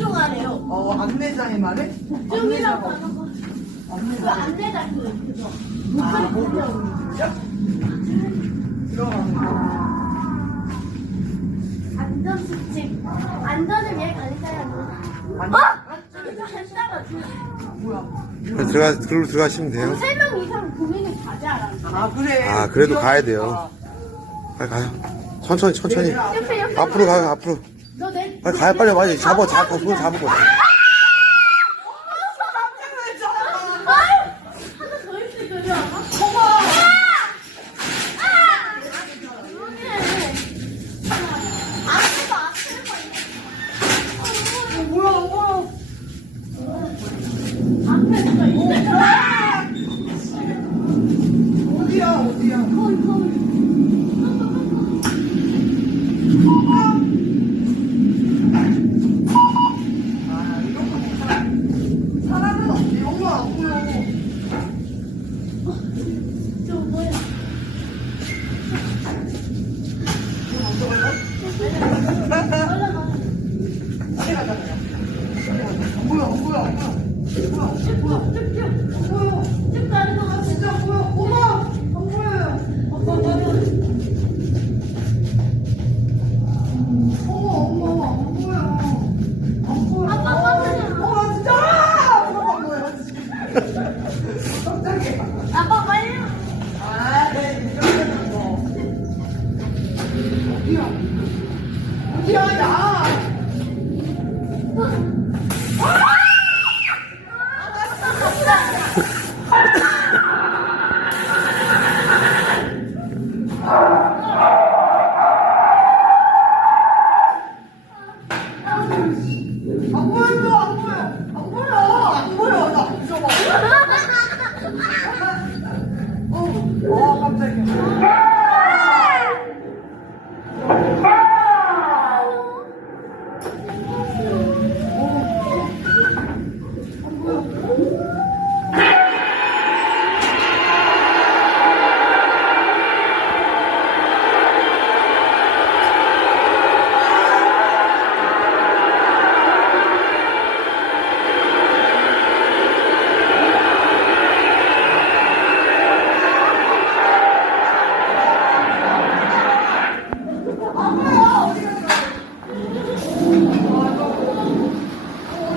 복종하래요. 어, 안내장의 말에? 복종이라고 하는 거. 그 안내장. 안내자 그 그거. 아, 들려. 들어가는 거. 안전 수칙. 안전을 위해 가니까요. 아니, 어? 이거 한다가 뭐야. 들어가, 그걸로 들어가시면 돼요. 세명 이상 고민을 가져라. 아, 그래. 아, 그래도 가야 돼요. 빨리 가요. 천천히, 천천히. 앞으로 가요, 앞으로. 빨리 가요, 빨리 와요. 잡아, 잡아, 손 잡고. 어디야, 어디야. 거울, 거울. 아, 이런 거 못 살아. 사람은 없지. 엄마, 안 보여. 저 뭐야? 올라가. 빨리 가자, 그냥. 안 보여, 안 보여, 안 보여. 뭐야, 쭉, 쭉, 쭉. 안 보여. 쭉 가는 거 아, 같아. 진짜 안 보여. 엄마! 안 보여요. 엄마, 엄마. 어머, 어머, 안 보여. 안 보여. 아빠 빨리. 아, 네, 이러면 뭐. 어디야? 어디야, 야!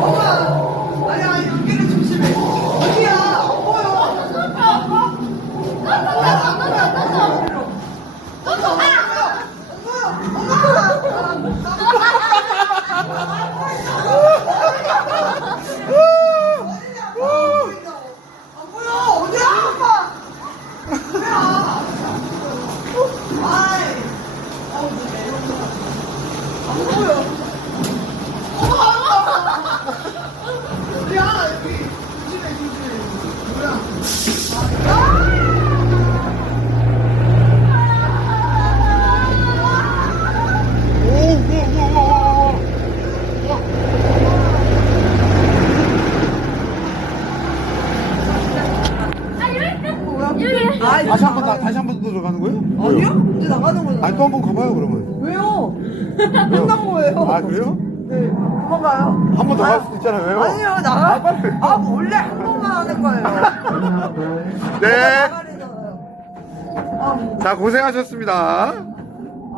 엄마! 아니, 아니, 여기를 조심해. 어디야? 안 보여. 안 보여. 어디야? 아빠. 뭐야? 아이. 아우, 안 보여. 야, 여기. 조심해, 조심해. 뭐야? 오, 오, 오, 오, 오. 아, 여기 끝. 뭐야? 여기. 아, 다시 한 번, 나- 다시 한번더 들어가는 거예요? 아니요? 이제 나가는 거잖아. 아니, 또 한 번 가봐요, 그러면. 왜요? 끝난 거예요. 아, 그래요? 네, 그만 가요. 한 번 더 갈 수도 있잖아요, 왜요? 아니요, 나가. 아, 빨리. 아, 뭐 원래 한 번만 하는 거예요. 네. 나가리잖아요. 아, 뭐. 자, 고생하셨습니다.